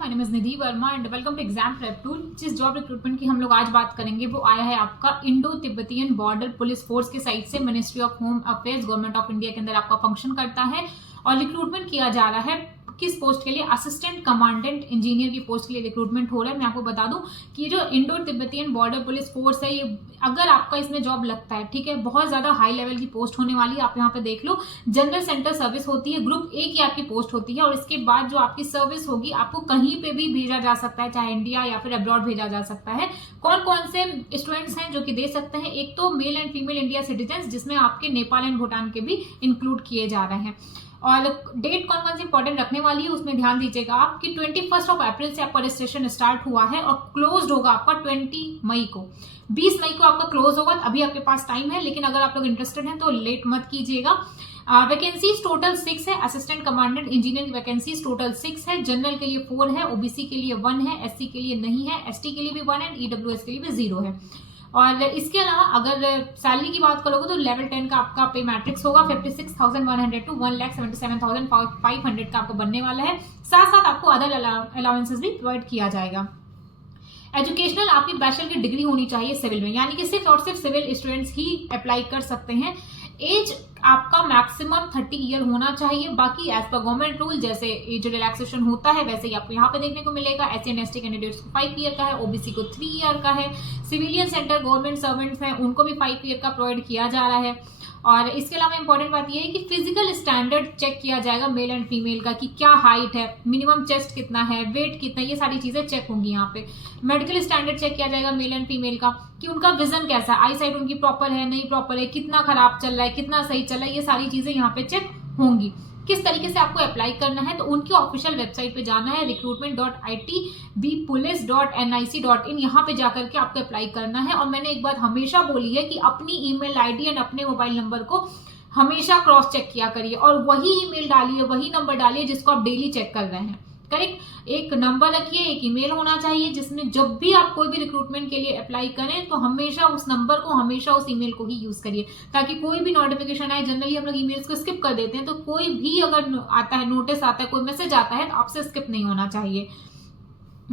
My name is Nidhi Verma and welcome to exam prep tool. जिस job recruitment की हम लोग आज बात करेंगे वो आया है आपका Indo Tibetan border police force के साइड से। Ministry of home affairs government of India के अंदर आपका फंक्शन करता है और रिक्रूटमेंट किया जा रहा है किस पोस्ट के लिए? असिस्टेंट कमांडेंट इंजीनियर की पोस्ट के लिए रिक्रूटमेंट हो रहा है। मैं आपको बता दूं कि जो Indo Tibetan border police force है, ये अगर आपका इसमें जॉब लगता है, ठीक है, बहुत ज्यादा हाई लेवल की पोस्ट होने वाली है। आप यहाँ पे देख लो, जनरल सेंटर सर्विस होती है, ग्रुप ए की आपकी पोस्ट होती है और इसके बाद जो आपकी सर्विस होगी आपको कहीं पे भी भेजा जा सकता है, चाहे इंडिया या फिर अब्रॉड भेजा जा सकता है। कौन कौन से स्टूडेंट्स हैं जो कि दे सकते हैं? एक तो male and female India citizen, जिसमें आपके नेपाल एंड भूटान के भी इंक्लूड किए जा रहे हैं। और डेट कौन कौन सी इंपॉर्टेंट रखने वाली है उसमें ध्यान दीजिएगा आप कि 21 अप्रैल से आपका रजिस्ट्रेशन स्टार्ट हुआ है और क्लोज होगा आपका 20 मई को। 20 मई को आपका क्लोज होगा। अभी आपके पास टाइम है, लेकिन अगर आप लोग इंटरेस्टेड हैं तो लेट मत कीजिएगा। वैकेंसीज टोटल 6 है। असिस्टेंट कमांडेंट इंजीनियर की वैकेंसीज टोटल 6 है। जनरल के लिए 4 है, ओबीसी के लिए 1 है, एससी के लिए नहीं है, एसटी के लिए भी 1 है, ईडब्ल्यूएस के लिए भी 0 है। और इसके अलावा अगर सैलरी की बात करोगे तो लेवल 10 का आपका पे मैट्रिक्स होगा 56,100 टू 1,77,500 का आपको बनने वाला है। साथ साथ आपको अदर अलाउंसेस भी प्रोवाइड किया जाएगा। एजुकेशनल आपकी बैचलर की डिग्री होनी चाहिए सिविल में, यानी कि सिर्फ और सिर्फ सिविल स्टूडेंट्स ही अप्लाई कर सकते हैं। एज आपका मैक्सिमम 30 ईयर होना चाहिए। बाकी एज पर गवर्नमेंट रूल जैसे एज रिलैक्सेशन होता है वैसे ही आपको यहाँ पे देखने को मिलेगा। एससी एंड एसटी कैंडिडेट्स को 5 ईयर का है, ओबीसी को 3 ईयर का है। सिविलियन सेंटर गवर्नमेंट सर्वेंट्स हैं उनको भी 5 ईयर का प्रोवाइड किया जा रहा है। और इसके अलावा इंपॉर्टेंट बात यह है कि फिजिकल स्टैंडर्ड चेक किया जाएगा मेल एंड फीमेल का, कि क्या हाइट है, मिनिमम चेस्ट कितना है, वेट कितना, ये सारी चीजें चेक होंगी यहाँ पे। मेडिकल स्टैंडर्ड चेक किया जाएगा मेल एंड फीमेल का, कि उनका विजन कैसा है, आई साइट उनकी प्रॉपर है नहीं प्रॉपर है, कितना खराब चल रहा है, कितना सही चल रहा है, ये सारी चीजें यहाँ पे चेक होंगी। किस तरीके से आपको अप्लाई करना है तो उनकी ऑफिशियल वेबसाइट पे जाना है recruitment.itbpolice.nic.in। यहाँ पे जाकर के आपको अप्लाई करना है। और मैंने एक बात हमेशा बोली है कि अपनी ईमेल आईडी एंड अपने मोबाइल नंबर को हमेशा क्रॉस चेक किया करिए और वही ईमेल डालिए, वही नंबर डालिए जिसको आप डेली चेक कर रहे हैं। करेक्ट, एक नंबर रखिए, एक ईमेल होना चाहिए जिसमें जब भी आप कोई भी रिक्रूटमेंट के लिए अप्लाई करें तो हमेशा उस नंबर को, हमेशा उस ईमेल को ही यूज करिए, ताकि कोई भी नोटिफिकेशन आए। जनरली हम लोग ईमेल्स को स्किप कर देते हैं, तो कोई भी अगर आता है, नोटिस आता है, कोई मैसेज आता है तो आपसे स्किप नहीं होना चाहिए।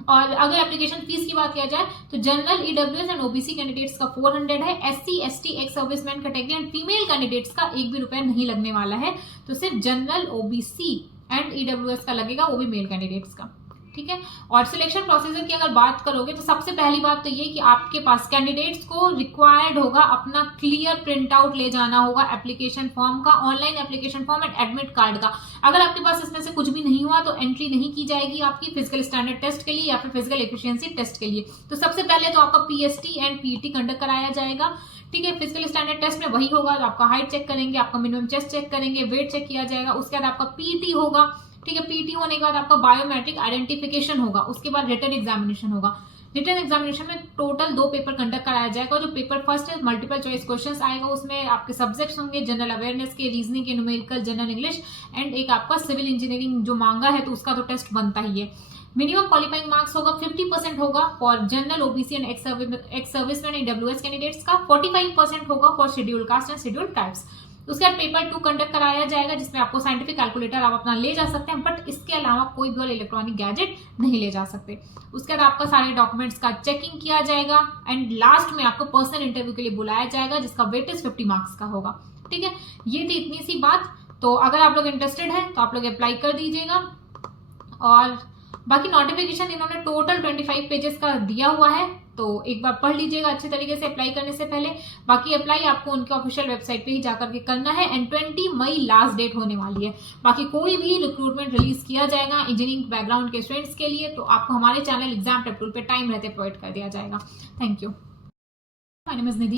और अगर एप्लीकेशन फीस की बात किया जाए तो general, EWS and OBC candidates का 400 है। SC ST ex serviceman category and female candidates का 1 भी रुपया नहीं लगने वाला है। तो सिर्फ जनरल, ओबीसी एंड ईडब्ल्यूएस का लगेगा, वो भी मेल कैंडिडेट्स का, ठीक है। और सिलेक्शन प्रोसीजर की अगर बात करोगे तो सबसे पहली बात तो ये कि आपके पास कैंडिडेट्स को रिक्वायर्ड होगा अपना क्लियर प्रिंट आउट ले जाना होगा एप्लीकेशन फॉर्म का, online application form and admit card का। अगर आपके पास इसमें से कुछ भी नहीं हुआ तो एंट्री नहीं की जाएगी आपकी फिजिकल स्टैंडर्ड टेस्ट के लिए या फिर फिजिकल एफिशिएंसी टेस्ट के लिए। तो सबसे पहले तो आपका पीएसटी एंड पीईटी कंडक्ट कराया जाएगा, ठीक है। फिजिकल स्टैंडर्ड टेस्ट में वही होगा, तो आपका हाइट चेक करेंगे, आपका मिनिमम चेस्ट चेक करेंगे, वेट चेक किया जाएगा। उसके बाद आपका पीईटी होगा, ठीक है। पीटी होने के बाद आपका बायोमेट्रिक आइडेंटिफिकेशन होगा। उसके बाद रिटन एग्जामिनेशन होगा। रिटन एग्जामिनेशन में टोटल 2 पेपर कंडक्ट कराया जाएगा। जो पेपर फर्स्ट है मल्टीपल चॉइस क्वेश्चंस आएगा, उसमें आपके सब्जेक्ट्स होंगे जनरल अवेयरनेस के, रीजनिंग के, न्यूमेरिकल, जनरल इंग्लिश एंड एक आपका सिविल इंजीनियरिंग जो मांगा है तो उसका तो टेस्ट बनता ही है। मिनिमम क्वालिफाइंग मार्क्स होगा 50% होगा for general, OBC and ex serviceman and WS candidates का, 45% होगा for schedule caste and schedule tribes. उसके बाद पेपर 2 कंडक्ट कराया जाएगा जिसमें आपको साइंटिफिक कैलकुलेटर आप अपना ले जा सकते हैं, बट इसके अलावा कोई भी और इलेक्ट्रॉनिक गैजेट नहीं ले जा सकते। उसके बाद आपका सारे डॉक्यूमेंट्स का चेकिंग किया जाएगा एंड लास्ट में आपको पर्सनल इंटरव्यू के लिए बुलाया जाएगा जिसका वेटेज 50 मार्क्स का होगा, ठीक है। ये थी इतनी सी बात। तो अगर आप लोग इंटरेस्टेड हैं तो आप लोग अप्लाई कर दीजिएगा। और बाकी नोटिफिकेशन इन्होंने टोटल 25 पेजेस का दिया हुआ है, तो एक बार पढ़ लीजिएगा अच्छे तरीके से अप्लाई करने से पहले। बाकी अप्लाई आपको उनके ऑफिशियल वेबसाइट पे ही जाकर के करना है एंड 20 मई लास्ट डेट होने वाली है। बाकी कोई भी रिक्रूटमेंट रिलीज किया जाएगा इंजीनियरिंग बैकग्राउंड के स्टूडेंट्स के लिए तो आपको हमारे चैनल एग्जाम प्रेप टूल पे टाइम रहते प्रोवाइड कर दिया जाएगा। Thank you. My name is Nidhi.